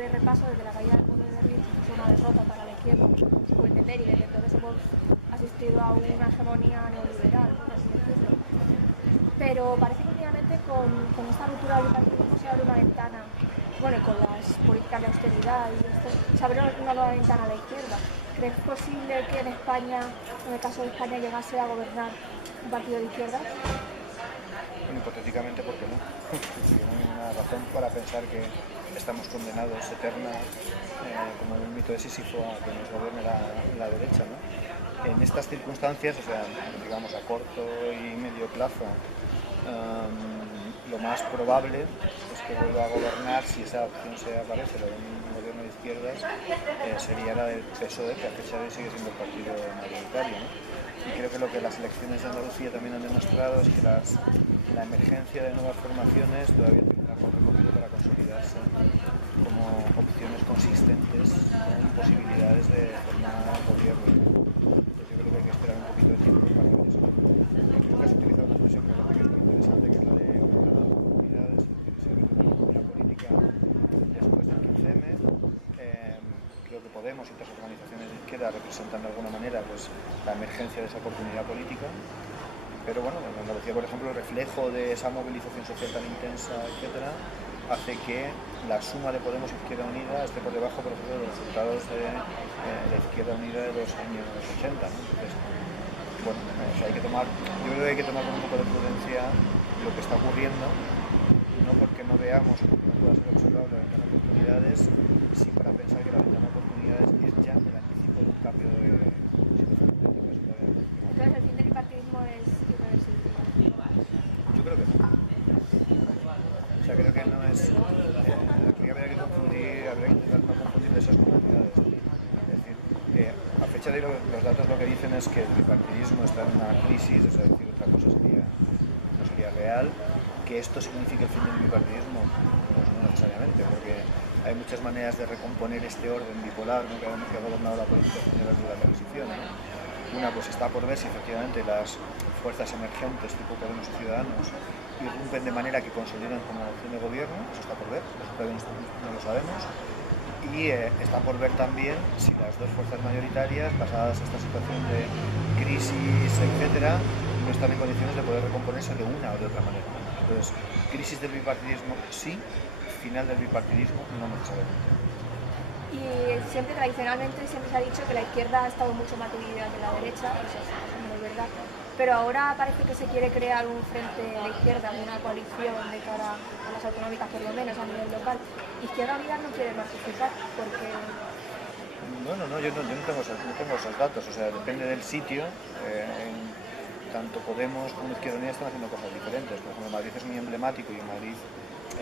de repaso, desde la caída del muro de Berlín, fue una derrota para la izquierda, se puede entender, y desde entonces hemos asistido a una hegemonía neoliberal, por así decirlo. Pero parece que últimamente con esta ruptura del bipartidismo se abre una ventana, bueno, y con las políticas de austeridad y esto, se abre una nueva ventana a la izquierda. ¿Crees posible que en España, en el caso de España, llegase a gobernar un partido de izquierda? Bueno, hipotéticamente, ¿por qué no? Yo no hay ninguna razón para pensar que estamos condenados eterna, como en el mito de Sísifo, a que nos gobierne la derecha, ¿no? En estas circunstancias, o sea, digamos a corto y medio plazo, lo más probable es que vuelva a gobernar, si esa opción se aparece, la de un gobierno de izquierdas, sería la del PSOE, que a fecha de hoy sigue siendo el partido mayoritario, ¿no? Y creo que lo que las elecciones de Andalucía también han demostrado es que la emergencia de nuevas formaciones todavía tiene un largo recorrido para consolidarse como opciones consistentes con posibilidades de formar gobierno. Entonces yo creo que hay que esperar un poquito de tiempo para ver eso. Creo que has utilizado una expresión que me parece que es muy interesante, que es la de ordenar las comunidades, es decir, se ha retomado la política después del 15M. Creo que Podemos y otras organizaciones de izquierda representan de alguna manera pues, la emergencia de esa oportunidad política. Pero bueno, en Andalucía, por ejemplo, el reflejo de esa movilización social tan intensa, etcétera, hace que la suma de Podemos y Izquierda Unida esté por debajo, por ejemplo, de los resultados de la Izquierda Unida de los años 80, ¿no? Entonces, bueno, o sea, yo creo que hay que tomar con un poco de prudencia lo que está ocurriendo, no porque no veamos o porque no pueda ser observable la ventana de oportunidades, sí para pensar que la ventana de oportunidades es ya el anticipo de un cambio de situación política. Entonces el fin del bipartidismo es irreversible. Yo creo que no. O sea, creo que no es. Aquí habría que intentar no confundir esas comunidades. Es decir, a fecha de hoy los datos lo que dicen es que el bipartidismo está en una crisis, o sea, decir otra cosa no sería real. Que esto signifique el fin del bipartidismo, pues no necesariamente, porque hay muchas maneras de recomponer este orden bipolar, ¿no? que ha gobernado la política general de la transición, ¿no? Una, pues está por ver si efectivamente las fuerzas emergentes tipo Podemos y Ciudadanos irrumpen de manera que consolidan como opción de gobierno, eso está por ver, eso todavía no lo sabemos. Y está por ver también si las dos fuerzas mayoritarias, pasadas esta situación de crisis, etcétera, no están en condiciones de poder recomponerse de una o de otra manera. Entonces, crisis del bipartidismo sí, final del bipartidismo no necesariamente. Y siempre, tradicionalmente, siempre se ha dicho que la izquierda ha estado mucho más dividida que la derecha, eso no es verdad. Pero ahora parece que se quiere crear un frente de izquierda, una coalición de cara a las autonómicas, por lo menos a nivel local. Izquierda Unida no quiere participar porque... No, yo no tengo esos datos, o sea, depende del sitio. Tanto Podemos como Izquierda Unida están haciendo cosas diferentes. Por ejemplo, Madrid es muy emblemático y en Madrid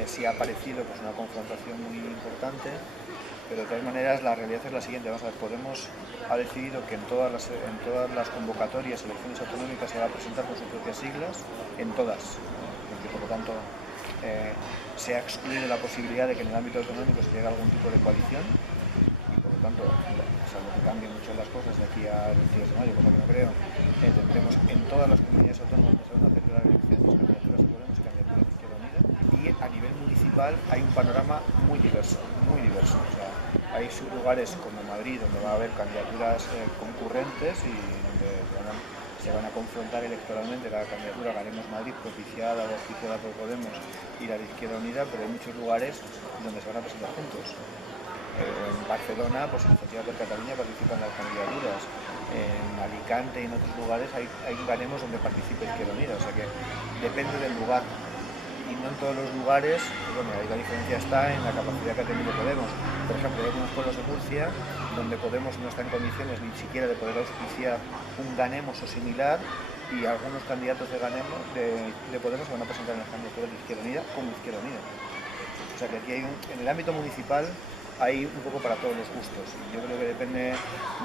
sí ha aparecido pues, una confrontación muy importante. Pero de todas maneras la realidad es la siguiente, vamos a ver, Podemos ha decidido que en todas las convocatorias, elecciones autonómicas se va a presentar con sus propias siglas, en todas, porque por lo tanto se ha excluido la posibilidad de que en el ámbito autonómico se llegue a algún tipo de coalición y por lo tanto, salvo que cambien mucho las cosas de aquí al 22 de mayo, como que no creo, tendremos en todas las comunidades autónomas donde se van a celebrar elecciones candidaturas de Podemos y candidaturas de Izquierda Unida. Y a nivel municipal hay un panorama muy diverso, muy diverso. O sea, hay sublugares como Madrid donde va a haber candidaturas concurrentes y donde se van a confrontar electoralmente la candidatura Ganemos Madrid propiciada o auspiciada por Podemos y la de Izquierda Unida, pero hay muchos lugares donde se van a presentar juntos. En Barcelona, pues Iniciativa per Catalunya participan las candidaturas. En Alicante y en otros lugares hay Ganemos donde participa Izquierda Unida. O sea que depende del lugar. Y no en todos los lugares, pues bueno, ahí la diferencia está en la capacidad que ha tenido Podemos. Por ejemplo, hay algunos pueblos de Murcia donde Podemos no está en condiciones ni siquiera de poder auspiciar un Ganemos o similar, y algunos candidatos de Ganemos, de Podemos, se van a presentar en el candidatura de Izquierda Unida como Izquierda Unida. O sea que aquí en el ámbito municipal hay un poco para todos los gustos. Yo creo que depende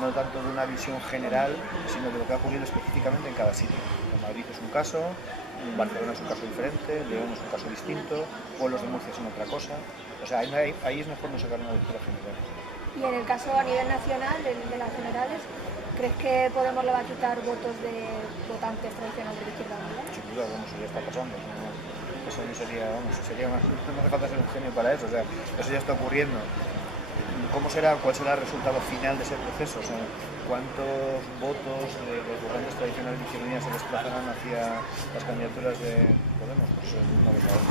no tanto de una visión general, sino de lo que ha ocurrido específicamente en cada sitio. Madrid es un caso, Barcelona es un caso diferente, León es un caso distinto, pueblos de Murcia son otra cosa. O sea, ahí es mejor no sacar una lectura general. Y en el caso a nivel nacional, de las generales, ¿crees que Podemos le va a quitar votos de votantes tradicionales de Izquierda Unida? Sin duda, bueno, eso ya está pasando. Eso no sería, no hace falta ser un genio para eso, o sea, eso ya está ocurriendo. ¿Cómo será, cuál será el resultado final de ese proceso? O sea, ¿cuántos votos de los votantes tradicionales de Izquierda Unida se desplazarán hacia las candidaturas de Podemos? Pues no lo sabemos.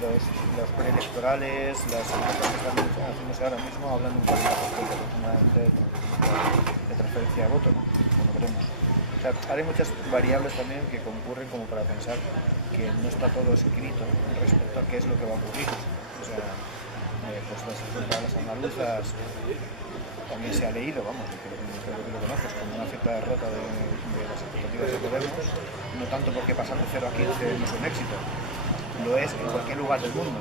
Los preelectorales, las encuestas que están haciéndose ahora mismo hablan de un 40% aproximadamente de transferencia de voto, ¿no? Como veremos. O sea, hay muchas variables también que concurren como para pensar que no está todo escrito respecto a qué es lo que va a ocurrir. O sea, pues las andaluzas también se ha leído, vamos, creo que lo conoces, como una cierta derrota de las expectativas de Podemos, no tanto porque pasar de 0 a 15 no es un éxito, lo es en cualquier lugar del mundo,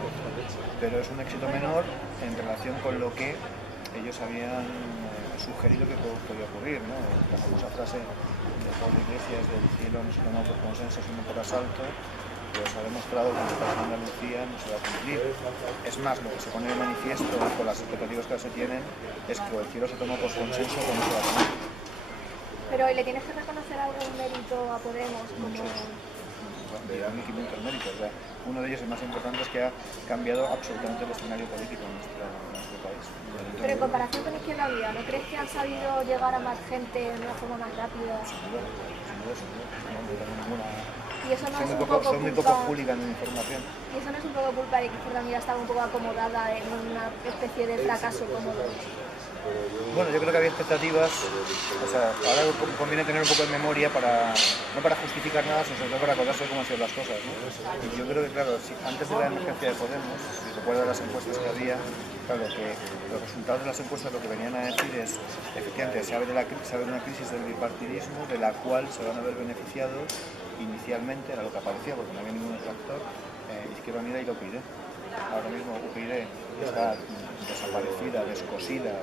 pero es un éxito menor en relación con lo que ellos habían sugerido que podía ocurrir, ¿no? La famosa frase de Pablo Iglesias del cielo no se toma por consenso sino por asalto, pues ha demostrado que en el caso de Andalucía no se va a cumplir. Es más, lo que se pone de manifiesto con las expectativas que se tienen es que el cielo se toma por consenso como se va a tomar. Pero ¿le tienes que reconocer algún mérito a Podemos? De 1.500 méritos. O sea, uno de ellos, el más importante, es que ha cambiado absolutamente el escenario político en nuestro país. Pero en comparación con Izquierda Unida, ¿no crees que han sabido llegar a más gente de una forma más rápida? Sin duda. No tengo ninguna... Y eso no es un poco son muy poco hooligan en información. Y eso no es un poco culpa de que Izquierda Unida estaba un poco acomodada en una especie de fracaso cómodo. Bueno, yo creo que había expectativas, o sea, ahora conviene tener un poco de memoria para, no para justificar nada, sino sobre todo para acordarse de cómo han sido las cosas, ¿no? Y yo creo que, claro, si antes de la emergencia de Podemos, si recuerdas las encuestas que había, claro, que los resultados de las encuestas lo que venían a decir es, efectivamente, se abre una crisis del bipartidismo de la cual se van a ver beneficiados inicialmente, era lo que aparecía, porque no había ningún otro actor, Izquierda Unida y la UPyD. Ahora mismo UPyD está desaparecida, descosida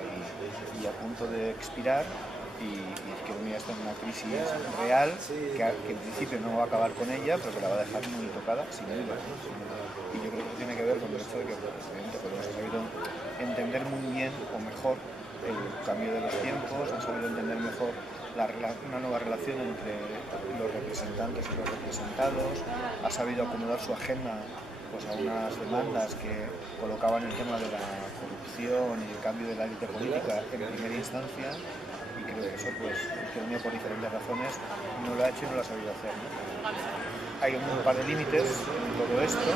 y a punto de expirar, y Izquierda Unida está en una crisis real que en principio no va a acabar con ella, pero que la va a dejar muy tocada, sin duda. Y yo creo que tiene que ver con el hecho de que precisamente Podemos ha sabido entender muy bien o mejor el cambio de los tiempos, han sabido entender mejor una nueva relación entre los representantes y los representados, ha sabido acomodar su agenda pues, a unas demandas que colocaban el tema de la corrupción y el cambio de la élite política en primera instancia, y creo que eso, pues, Izquierda Unida por diferentes razones no lo ha hecho y no lo ha sabido hacer, ¿no? Hay un par de límites en todo esto,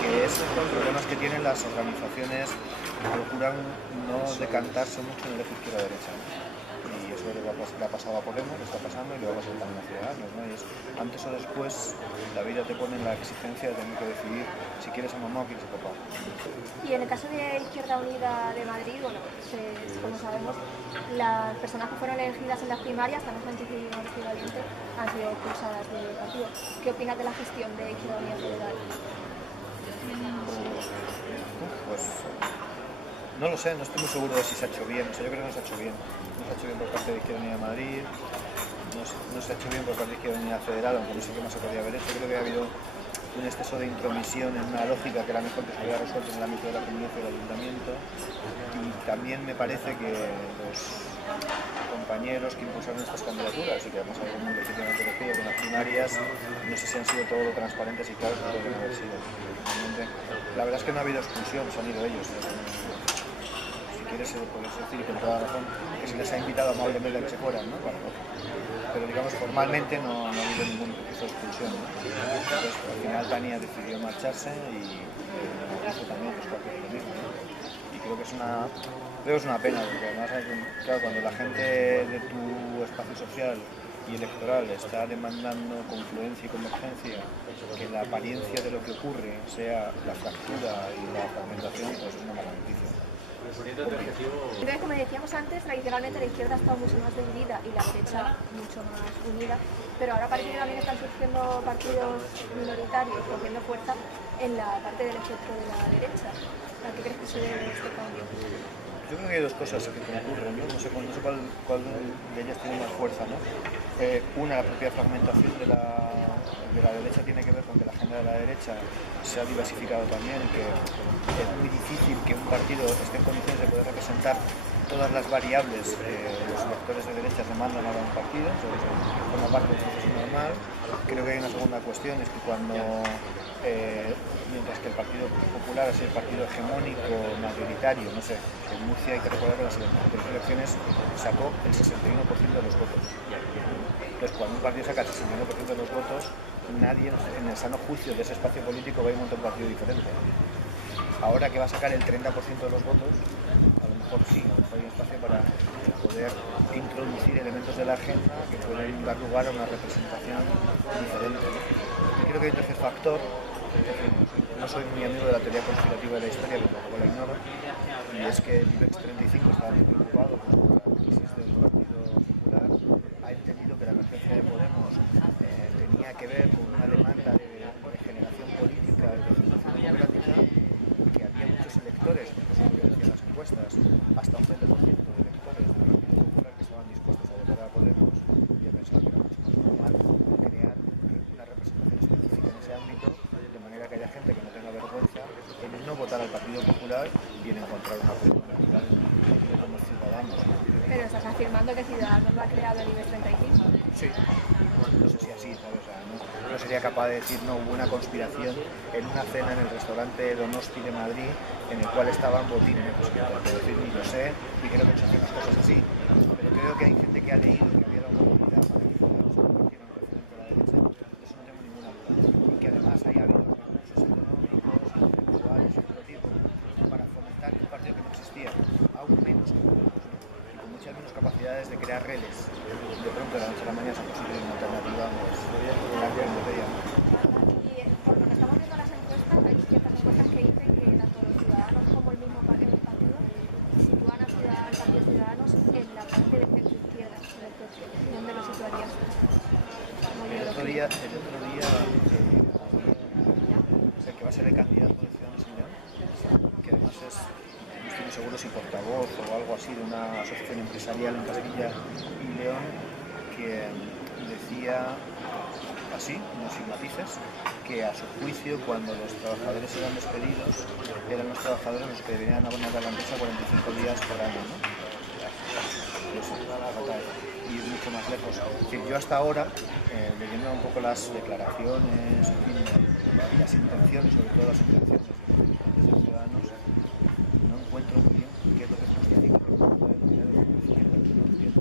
que es los problemas que tienen las organizaciones que procuran no decantarse mucho en el eje izquierda-derecha, ¿no? Y eso le ha pasado a Podemos, le está pasando y le va a pasar también a Ciudadanos, ¿no? Y es, antes o después la vida te pone en la exigencia de tener que decidir si quieres a mamá o quieres a papá. Y en el caso de Izquierda Unida de Madrid, bueno, como sabemos, las personas que fueron elegidas en las primarias, Ana Sánchez y García Valiente, han sido expulsadas del partido. ¿Qué opinas de la gestión de Izquierda Unida Federal? Pues no lo sé, no estoy muy seguro de si se ha hecho bien. O sea, yo creo que no se ha hecho bien. No se ha hecho bien por parte de Izquierda Unida de Madrid, no se ha hecho bien por parte de Izquierda Unida Federal, aunque no sé qué más se podría haber hecho. Creo que ha habido un exceso de intromisión en una lógica que era mejor que se hubiera resuelto en el ámbito de la convivencia y del ayuntamiento. Y también me parece que los compañeros que impulsaron estas candidaturas y que además hay un legítimamente elegido con las primarias, no sé si han sido todo lo transparentes y claros que podrían haber sido. La verdad es que no ha habido expulsión, se han ido ellos. Si quieres, puedes decir con toda razón que se les ha invitado amablemente a que se fueran, ¿no? Bueno, pero digamos formalmente no ha habido ningún proceso de expulsión, ¿no? Entonces, al final Tania decidió marcharse y hizo también los partidos lo mismo, ¿no? Y creo que es una pena, porque además, claro, cuando la gente de tu espacio social y electoral está demandando confluencia y convergencia, que la apariencia de lo que ocurre sea la fractura y la fragmentación, pues es una mala noticia. Entonces, como decíamos antes, tradicionalmente la izquierda ha estado mucho más dividida y la derecha mucho más unida, pero ahora parece que también están surgiendo partidos minoritarios cogiendo fuerza en la parte del espectro de la derecha. ¿A qué crees que se debe este cambio? Yo creo que hay dos cosas que concurren, ¿no? No sé cuál de ellas tiene más fuerza, ¿no? Una, la propia fragmentación de la derecha tiene que ver con que la agenda de la derecha se ha diversificado también, que es muy difícil que un partido esté en condiciones de poder representar todas las variables que los electores de derechas demandan ahora en un partido, forma parte del proceso normal. Creo que hay una segunda cuestión, es que mientras que el Partido Popular es el partido hegemónico, mayoritario, no sé, en Murcia hay que recordar que las elecciones sacó el 61% de los votos. Entonces, cuando un partido saca el 61% de los votos, nadie en el sano juicio de ese espacio político va a ir a montar un partido diferente. Ahora que va a sacar el 30% de los votos, a lo mejor sí, a lo mejor hay espacio para poder introducir elementos de la agenda que pueden dar lugar a una representación diferente. Yo creo que hay un tercer factor. No soy muy amigo de la teoría conspirativa de la historia, pero tampoco la ignoro, y es que el IBEX 35 estaba muy preocupado por la crisis del Partido Popular, ha entendido que la emergencia de Podemos tenía que ver con una demanda de generación política, de legislación democrática, y que había muchos electores, porque decían las encuestas, hasta un 20% de electores del Partido Popular que estaban dispuestos a votar a Podemos, y ha pensado que era mucho más normal crear una representación específica en ese ámbito, de manera que haya gente que no tenga vergüenza en no votar al Partido Popular y en encontrar una persona natural como ciudadanos. Pero estás afirmando que Ciudadanos lo ha creado el IBEX 35. Sí. No sé si así, ¿sabes? O sea, no sería capaz de decir, no, hubo una conspiración en una cena en el restaurante Donosti de Madrid en el cual estaban botines. Pero decir, ni lo sé, y creo que se hacen las cosas así. Pero creo que hay gente que ha leído que había la oportunidad para que Ciudadanos se convirtiera en un referente a la derecha. Eso no tengo ninguna duda. Y que además haya habido recursos económicos, intelectuales y otro tipo para fomentar un partido que no existía, aún menos que Podemos, y con muchas menos capacidades de crear redes. De pronto de la noche a la mañana se ha posible una alternativa, pues, grande en botella. Y por lo que estamos viendo las encuestas, hay ciertas encuestas que dicen que tanto los Ciudadanos como el mismo partido sitúan al Partido Ciudadanos en la parte de centro izquierda del coche. ¿Dónde lo situarías? El otro día el que va a ser el candidato de Ciudadanos en León, que además es, no estoy muy seguro si portavoz o algo así de una asociación empresarial en Castilla y León, que decía así, no sin matices, que a su juicio cuando los trabajadores eran despedidos eran los trabajadores los que deberían abonar a la empresa 45 días por año, ¿no? Y mucho más lejos. Es decir, yo hasta ahora, leyendo un poco las declaraciones, en fin, y las intenciones, sobre todo las intenciones de los ciudadanos, no encuentro muy bien qué es lo que justifica que no puede denominar de izquierda, no lo entiendo.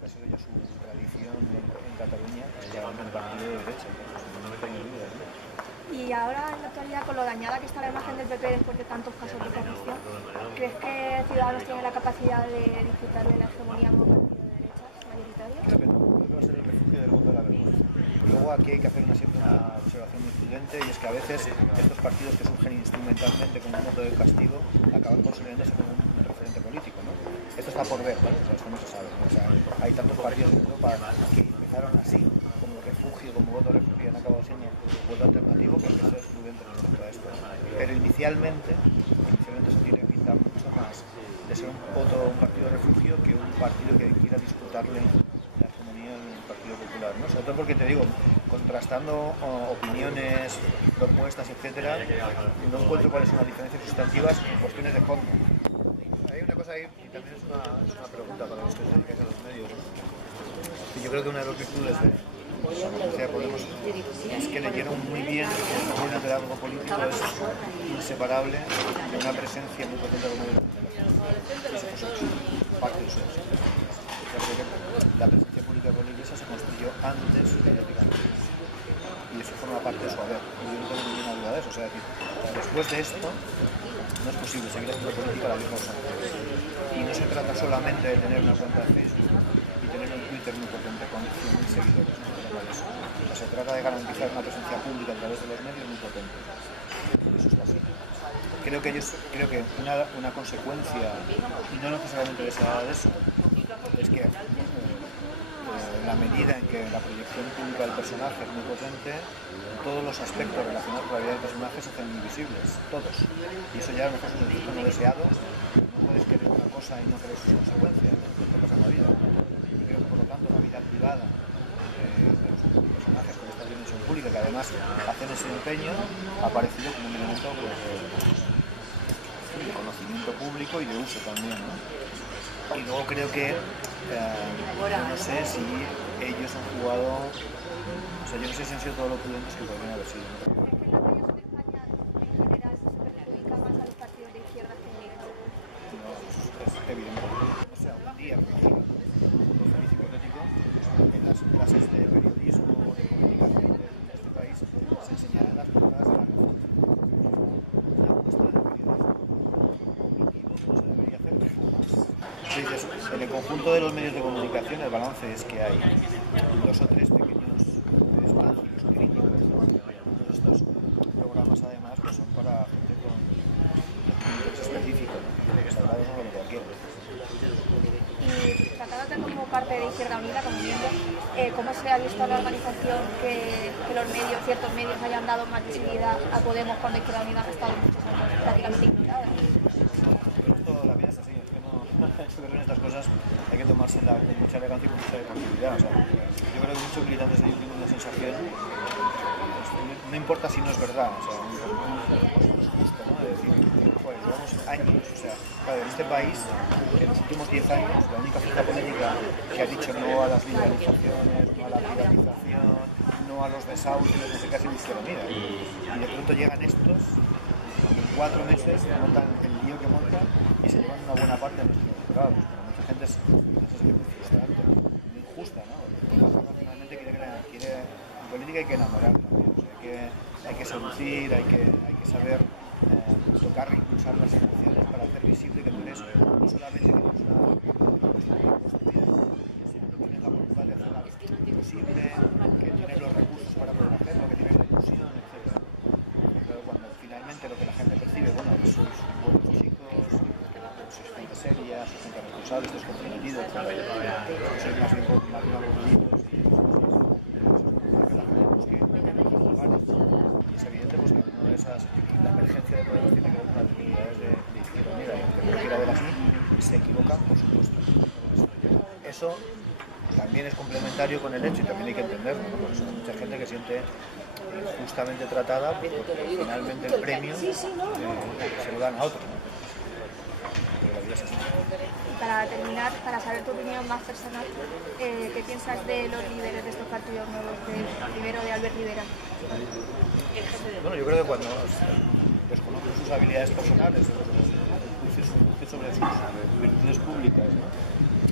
Ha sido ya su tradición en Cataluña, es que hagan el partido de derecha, entonces no tengo dudas, ¿no? Y ahora en la actualidad, con lo dañada que está la imagen del PP después de tantos casos de corrupción, ¿crees que Ciudadanos tiene la capacidad de disfrutar de la hegemonía como partido de derechas mayoritario? Creo que no, creo que va a ser el refugio del mundo de la vergüenza. Luego aquí hay que hacer siempre una observación muy prudente, y es que a veces estos partidos que surgen instrumentalmente como un modo de castigo acaban consolidándose como un referente político, ¿no? Esto está por ver, ¿vale? O sea, esto no se sabe. O sea, hay tantos partidos en Europa que empezaron así, como refugio, como voto refugio, y han acabado siendo voto alternativo, que hay que ser prudente respecto a esto. Pero inicialmente se tiene pinta mucho más de ser un partido refugio que un partido que quiera disputarle la hegemonía en el Partido Popular, ¿no? Sobre todo porque te digo, contrastando opiniones, propuestas, etcétera, no encuentro cuáles son las diferencias sustantivas en cuestiones de fondo. Hay una cosa ahí, y también es una pregunta para los que os dedicáis a los medios, ¿no? Yo creo que una de las virtudes de la democracia de Podemos es que leyeron muy bien que el buen liderazgo político es inseparable de una presencia muy potente de la parte de su éxito. La presencia pública por la Iglesia se construyó antes de la ética, y eso forma parte de su haber, y yo no tengo ninguna duda de eso. O sea, después de esto no es posible seguir haciendo política a la misma cosa. Y no se trata solamente de tener una cuenta de Facebook y tener un Twitter muy potente con 100.000 seguidores, no se trata de eso. O sea, se trata de garantizar una presencia pública a través de los medios muy potente. Eso está así. Creo que una consecuencia, y no necesariamente deseada de eso, es que en la medida en que la proyección pública del personaje es muy potente, todos los aspectos relacionados con la vida del personaje se hacen invisibles, todos. Y eso ya a lo mejor es un efecto no deseado. No puedes querer una cosa y no querer sus consecuencias. Esto pasa en la vida. Y creo que por lo tanto la vida privada de los personajes con esta dimensión pública, que además hacen ese empeño, ha aparecido como un elemento conocimiento público y de uso también, ¿no? Y luego creo que, no sé si ellos han jugado, o sea, yo no sé si han sido todos los prudentes que podrían haber sido. ¿Es que en los medios en España en general se perjudica más a los partidos de izquierda que de derecha? No, es evidente. O sea, un día, me imagino, un mundo feliz hipotético, en las clases de periodismo o de comunicación de este país se enseñarán las portadas de la Razón. Una muestra de periodismo omitivo que no se debería hacer jamás. Dices, en el conjunto de los medios de comunicación el balance es que hay 2 o 3 pequeños espacios críticos. Todos estos programas además que son para gente con conocimientos específicos, ¿no? Que sabrá de lo cualquiera. Y tratándote como parte de Izquierda Unida, como miembro, ¿cómo se ha visto la organización que los medios, ciertos medios hayan dado más visibilidad a Podemos cuando Izquierda Unida ha estado muchos años prácticamente ignorada? Pronto la vida es así, es que no, yo creo que en estas cosas hay que tomársela con mucha elegancia y con mucha deportividad. O sea, yo creo que muchos militantes tienen una sensación, no importa si no es verdad, o sea, no es justo, ¿no? De decir, joder, llevamos años, o sea, claro, en este país, en los últimos 10 años, la única fuerza política que ha dicho no a las liberalizaciones, no a la privatización, no a los desahucios, no sé qué, ha sido Izquierda Unida. Y de pronto llegan estos, y en 4 meses montan el lío que montan y se llevan una buena parte de nuestro electorado. Pues para mucha gente es una sensación muy frustrante, muy injusta, ¿no? Porque la gente finalmente quiere, en política hay que enamorar también, o sea, hay que seducir, hay que saber tocar e impulsar las emociones para hacer visible que tú eres no solamente que tienes una construida, sino que tienes la voluntad de hacer algo posible, que tienes los recursos para poder hacerlo, que tienes la ilusión, etc. Pero cuando finalmente lo que la gente percibe, bueno, que sois buenos chicos, sois gente seria, sois gente responsable, estáis comprometidos, sois más bien aburridos y la gente busque lugares. Y es evidente pues, que una de esas, la emergencia de Podemos tiene que ver con las debilidades de Izquierda Unida, y aunque no quiera ver así, se equivocan, por supuesto. Eso también es complementario con el hecho, y también hay que entenderlo, ¿no? Porque hay mucha gente que siente injustamente tratada, porque finalmente el premio se lo dan a otro, ¿no? Pero la vida es así. Y para terminar, para saber tu opinión más personal, ¿qué piensas de los líderes de estos partidos nuevos, primero de Albert Rivera? Bueno, yo creo que cuando desconocen sus habilidades personales, juicio sobre sus virtudes públicas, ¿no?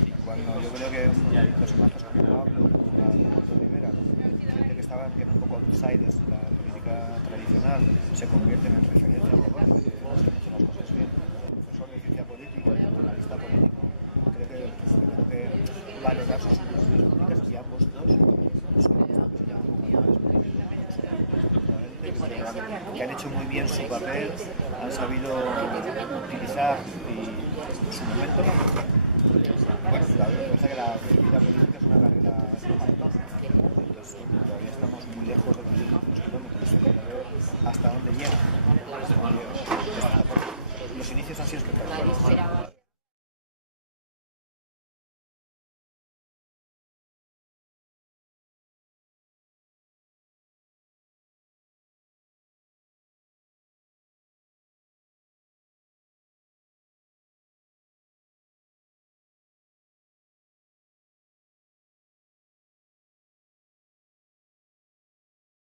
Y cuando yo creo que personajes como Pablo, como Albert Rivera, gente que estaban que eran un poco outsiders de la política tradicional, se convierten en referencias de política, que han hecho las cosas bien. Profesor de ciencia política y analista político, creo que tengo que valorar sus virtudes públicas y ambos dos son esto que se llama que han hecho muy bien su papel, han sabido utilizar su momento. Bueno, la verdad es que la vida política es una carrera maratón, entonces todavía estamos muy lejos de los kilómetros, hasta dónde llega. Los inicios han sido espectaculares.